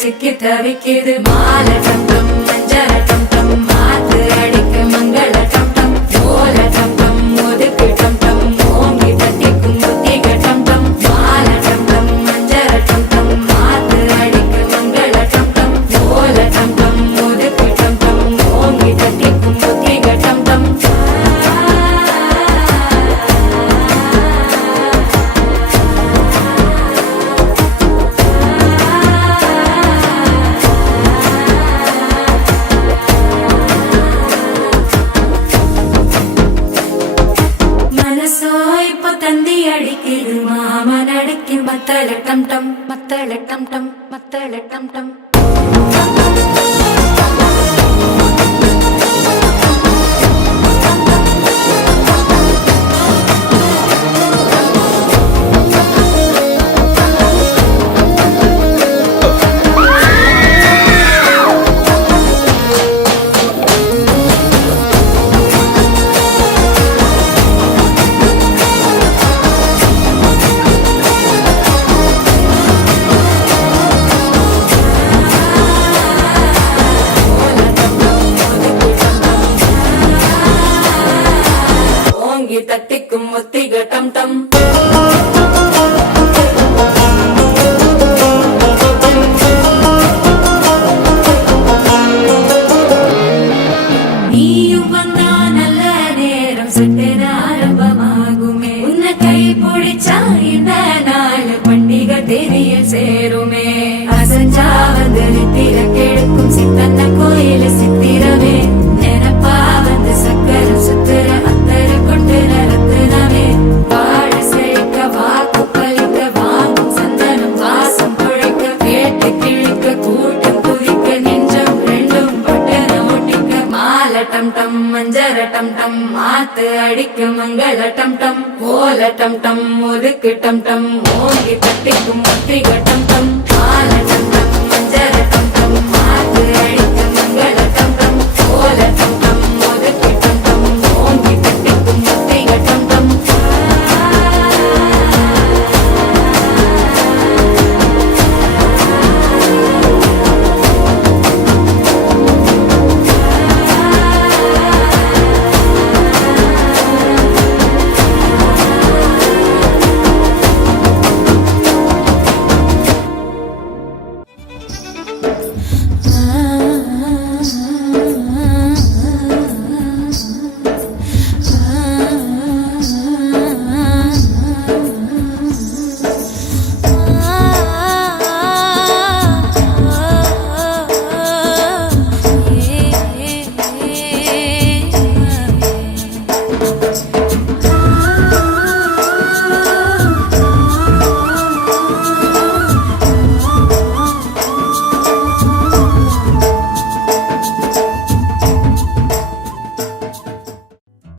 சிக்கி தவிக்குது மால டம் டம் மஞ்சள டம் டம் மாத்து அடிக்க மங்கள டம் டம் ஓல டம் டம் ஒதுக்கு டம் டம் ஓங்கி தட்டிக்கும் புத்திக டம் டம் மால டம் டம் மஞ்சள டம் டம் மாத்து அடிக்க மங்கள டம் டம் ஓல டம் டம் ஒதுக்கு டம் டம் ஓங்கி தட்டிக்கும் புத்திக டம் டம் தந்தி அடிக்குது மாமன் அடிக்கு மத்தள டம் டம் மத்தள டம் டம் மத்தள டம் டம் தட்டிக்கும் ஒத்திக டம் டம் நீயும் வந்தா நல்ல நேரம் சட்டென ஆரம்பமாகுமே உன்னை கை பிடிச்சா இந்த நாள் பண்டிகை தேதியில் சேருமே அசஞ்சா வந்து நித்திர கெடுக்கும் சித்தன்ன கோயில சித்திரமே நினப்பா வந்து சக்கரம் சுத்துற அத்தர கொண்டு நடத்துனவே வாழ செழிக்க வாக்கு பலிக்க வாங்கும் சந்தனம் வாசம் பொழைக்க கேட்டு கிழிக்க கூட்டம் குதிக்க நெஞ்சம் ரெண்டும் பட்டன ஒட்டிக்க மால டம் டம் மஞ்சர டம் டம் மாத்து அடிக்க மங்கள டம் டம் ஓல டம் டம் ஒதுக்கு டம் டம் ஓங்கி தட்டிக்கும் ஒத்திக டம் டம் மால டம் டம் மஞ்சர டம்